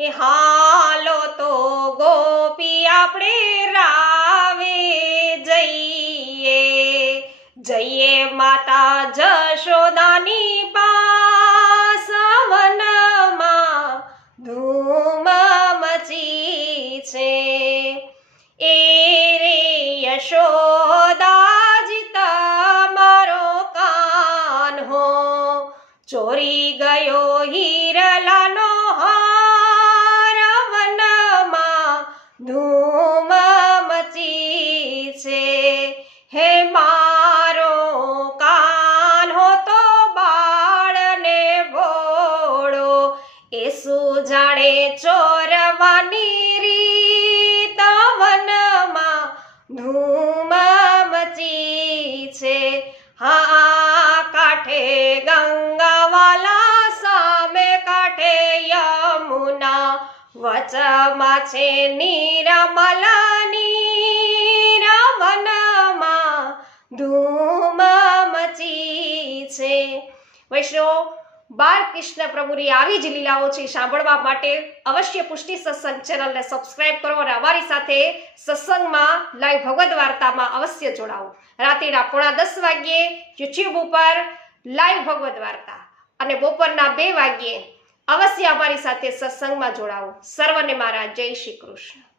હે હાલો તો ગોપી આપણે રાવે જઈએ, જઈએ માતા જશોદાની પાસ, વનમાં ધૂમ મચી છે. એ રે યશોદાજી તમારો કાન્હો ચોરી ગયો હીરલાનો હાર, વનમાં ધૂમ મચી છે. હે મારો કાન્હો તો બાળને ભોળો, એ શું જાણે ચોરવાની રીત, વનમાં ધૂમ મચી છે. હા કાંઠે ગંગાવાલા, સામે કાંઠે યમુના, વચમાં છે નિરમલની, વનમાં ધૂમ મચી છે. વૈષ્ણવ, બાળકૃષ્ણ પ્રભુની આવી જ લીલાઓ છે સાંભળવા માટે અવશ્ય પુષ્ટિ સત્સંગ ચેનલને સબસ્ક્રાઇબ કરો અને અમારી સાથે સત્સંગમાં લાઈવ ભગવદ વાર્તામાં અવશ્ય જોડાવો. રાત્રિના 10:15 વાગ્યે યુટ્યુબ ઉપર લાઈવ ભગવદ વાર્તા અને બપોરના 2 વાગ્યે અવશ્ય અમારી સાથે સત્સંગમાં જોડાવો. સર્વને મારા જય શ્રી કૃષ્ણ.